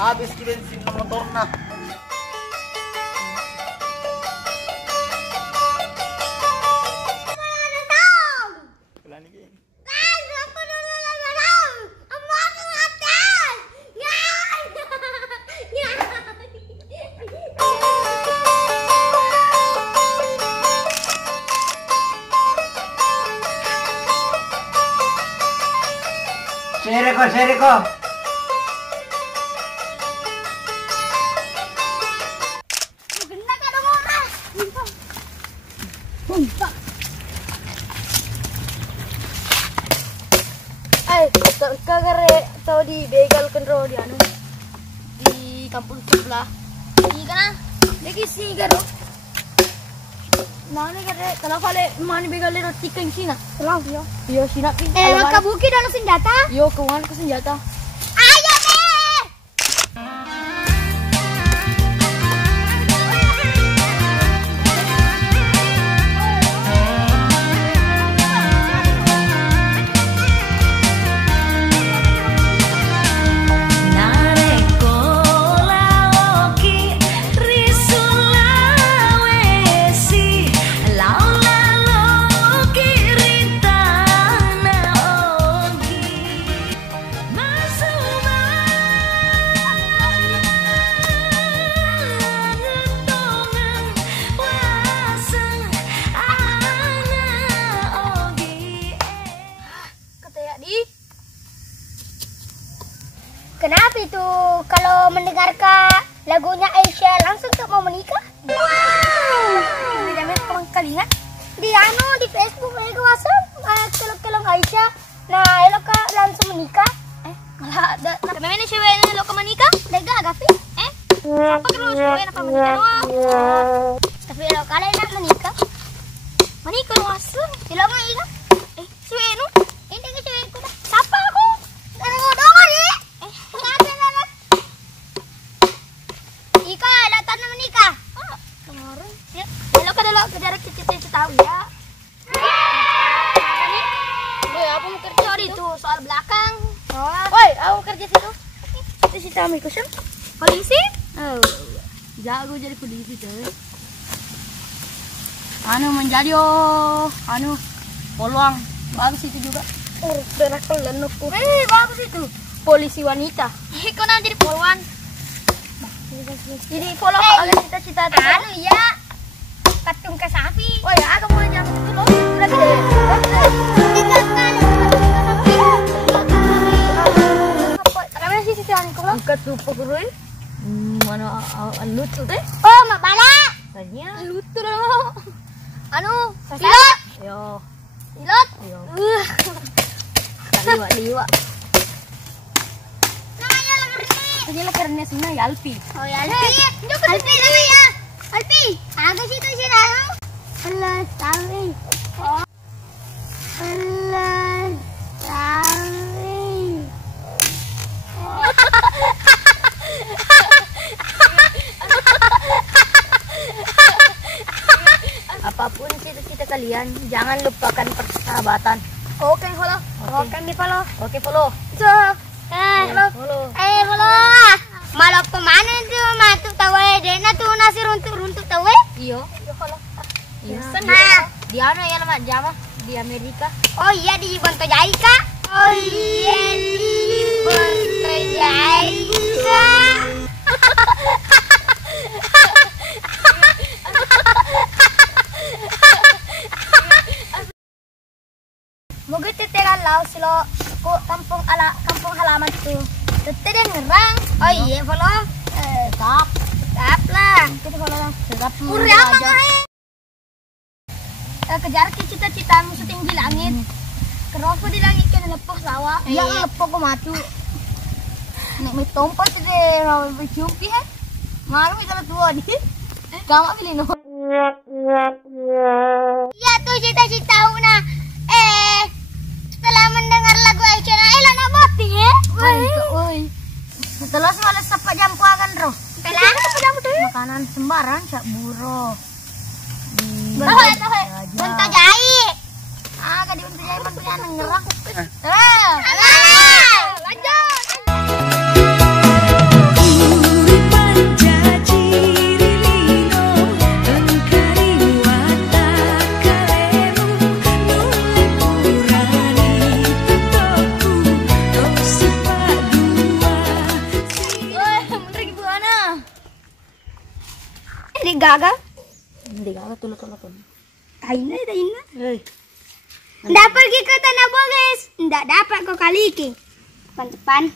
Habis ki bensin na motor na. Share ko. Kagare tau di begal kendro di anu di kampung sebelah. Ini kana lagi si garo. Nane kare kalau kale mani begal le roti kencina. Salah yo. Yo sina pi. Maka buki dalam senjata. Yo kawan ke senjata. Ayo deh. Kenapa itu kalau mendengarkan lagunya Aisyah langsung tuh mau menikah? Wow. Ini namanya pengkalingan. Di anu di Facebook mereka WhatsApp kelong Aisyah. Nah, elok langsung menikah. Malah ada. Tapi ini ceweknya elok menikah? Lega gapi? Apa kalau cewek apa menikah? Tapi elok kalian nak menikah? Menikah langsung. Elok menikah? Cewek nu? Ini ke cewekku dah. Siapa aku? Ada ngodongan ya? Ika, datang menikah. Kemarin. Ya, lo kalau kejar cita-cita tahu ya. Boy, aku mau kerja di itu soal belakang. Woi, aku kerja situ. Itu si Tami kusum. Polisi? Oh, jago jadi polisi tuh. Anu menjadi poluang. Bagus itu juga. Berak pelenukku. Bagus itu. Polisi wanita. Kau nanti jadi poluan. Jadi follow agak cita-cita anu ya. Katung ke sapi. Oh ya, aku mau jam itu loh. Sudah gede. Apa? Karena sih angkut loh. Angkat lupa kuruin. Mana lutu deh. Oh, mak bala. Tanya lutu loh. Anu, pilot. Yo. Pilot. Yo. Liwa. Ini lah karena sebenarnya Alpi. Oh ya Alpi. Alpi namanya. Alpi. Aku situ sih lalu. Allah tahu. Oh. Allah tahu. Apapun cita-cita kalian, jangan lupakan persahabatan. Oke, follow. Oke, di follow. Oke, follow. Follow. Malah kemana tuh matuk tawe dena tuh nasi runtuk tawe? Iya kalau. Iya. Di mana ya nama Jama di Amerika? Oh iya di Bonto Jaika. Oh iya di Bonto Jaika. Moga teteran lau silo ko kampung halaman tuh. Teteran ngerang. Oh iya follow. Tap lah. Kita follow. Tetap aja. Kejar ke cita-citamu setinggi langit. Kerofo di langit kan lepoh sawah. Iya lepoh ko matu. Nek may tompol tede raw berjumpi Malu kalau tua di. Kamu pilih no. Ya tuh cita-cita una. Setelah mendengar lagu Aisyah Naila nak boti Woi. Setelah semalas sepak jampu akan roh. Setelah makanan sembarang sak buro. Bonto Jai. Kadi Bonto Jai pan punya ngerang. Lanjut. gagal. Hindi ka tulot. Taina. Hey. Nggak pergi ke Tanah Boges. Nggak dapat kau kaliki. Depan.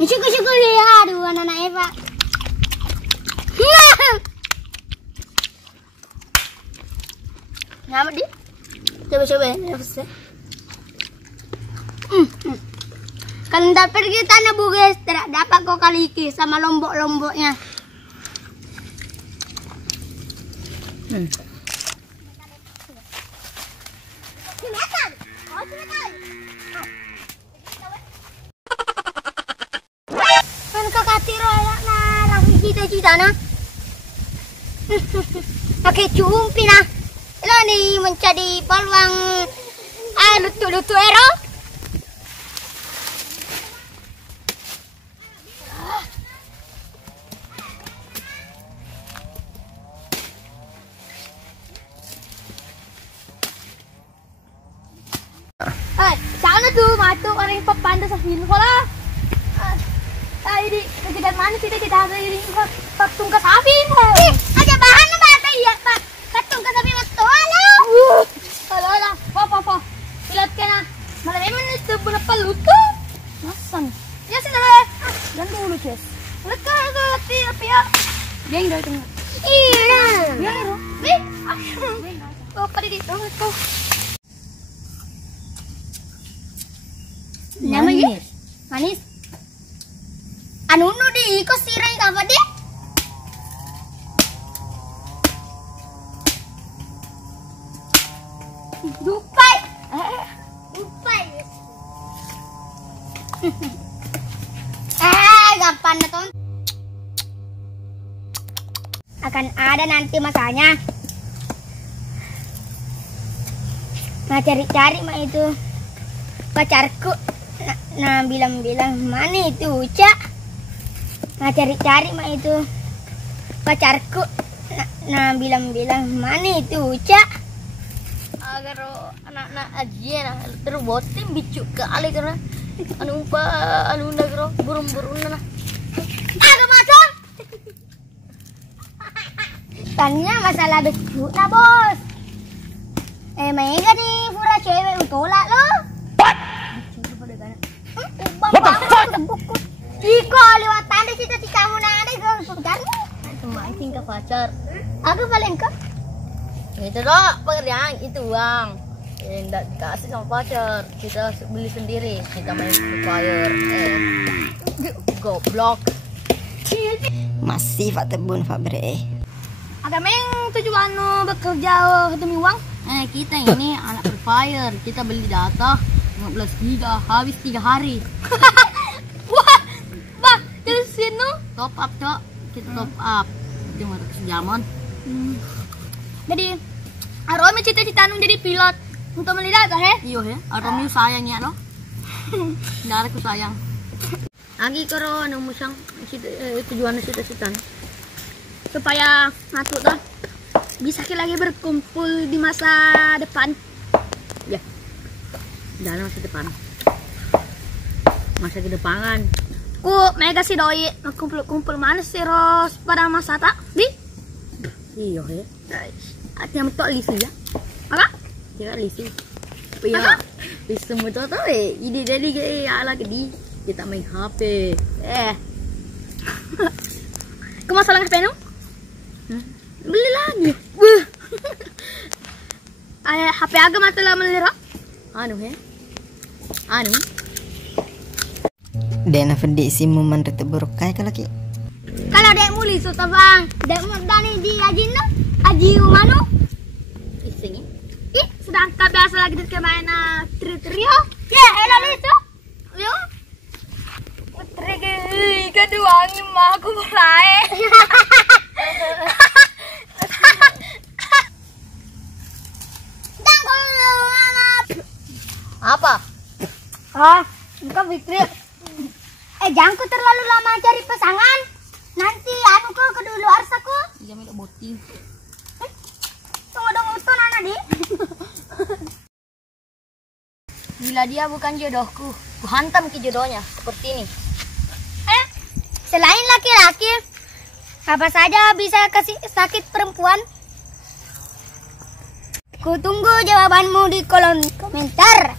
Syukur ya, aduh anak-anak Eva. Ngamat dia. Coba ya. Kalau nggak pergi Tanah Boges, tidak dapat kau kaliki sama lombok-lomboknya. Cita-cita na. Pakai cumpi na. Ilo ni mencari paluang lutu-lutu ero. Sana tuh matuk orang yang papanda sa film ko lah. Ini kegiatan mana sih kita ada ini patung ke sapi mo. Ada bahan na ba iya pa patung ke sapi betul halo. Po. Pilot ka na. Malay man ito berapa luto? Nasan? Ya sila. Dan dulu, Ces. Ulit ka pia. Yang dari tengah. Iya. Yang ro. Oh, padi di. Oh. Namanya manis. Anu di ko siray ka ba di? Dupai. Gampang na to. Akan ada nanti masanya. Nah cari-cari mah itu pacarku. Nah bilang mana itu Uca? Nah cari-cari mah itu pacarku. Nah bilang mana itu Uca? Agar anak-anak aja nah terus botin bicu kali karena anu nagro burung-burung nah. Agak macam. Tanya masalah beku nah bos. Mega di pura cewek utolak lo. What the fuck? Iko lewat tanda situ di kamu nade gue pegarmu. Cuma tinggal pacar. Aku paling ke. Itu dong pekerjaan itu uang. Enggak dikasih sama pacar. Kita beli sendiri. Kita main Free Fire. Goblok. Masih Pak Tebun Fabre. Ada meng tujuan bekerja demi uang. Kita ini anak Free Fire. Kita beli data 15 giga habis 3 hari. Wah, jadi sini Top up, Cok. Kita top up. Cuma sejaman. Jadi Aromi cita-cita jadi pilot untuk melihat he? Iyo he, Aromi sayangnya lo. Nggak aku sayang. Lagi karo anu musang tujuan cita-cita Supaya ngatuk dah bisa lagi berkumpul di masa depan. Ya. Dalam masa depan. Masa kedepangan. Ku mega si doi kumpul mana sih Ros pada masa tak? Di? Iyo he. Yang betul lisi ya? Apa? Ya lisi. Ya. Lisi mudah tau ide dari ala kedi kita main HP. Kau masalah HP nu? Beli lagi. HP agak mati lah melirah. Anu he. Anu. Dena fendi si muman rete buruk kai kalaki. Kalau dek muli so tabang, dek mau dani di ajin no, aji umano. Ising. Ih, sedang biasa lagi di main trio. Ya, elo liso. Yo. Putri kedua angin mah aku mulai. Apa? Engkau pikir jangan terlalu lama cari pasangan. Nanti anu ko kedulu harus aku. Iya minta boti. Tunggu dong uton anak di. Bila dia bukan jodohku, ku hantam ke jodohnya seperti ini. Selain laki-laki, Apa saja bisa kasih sakit perempuan? Ku tunggu jawabanmu di kolom komentar.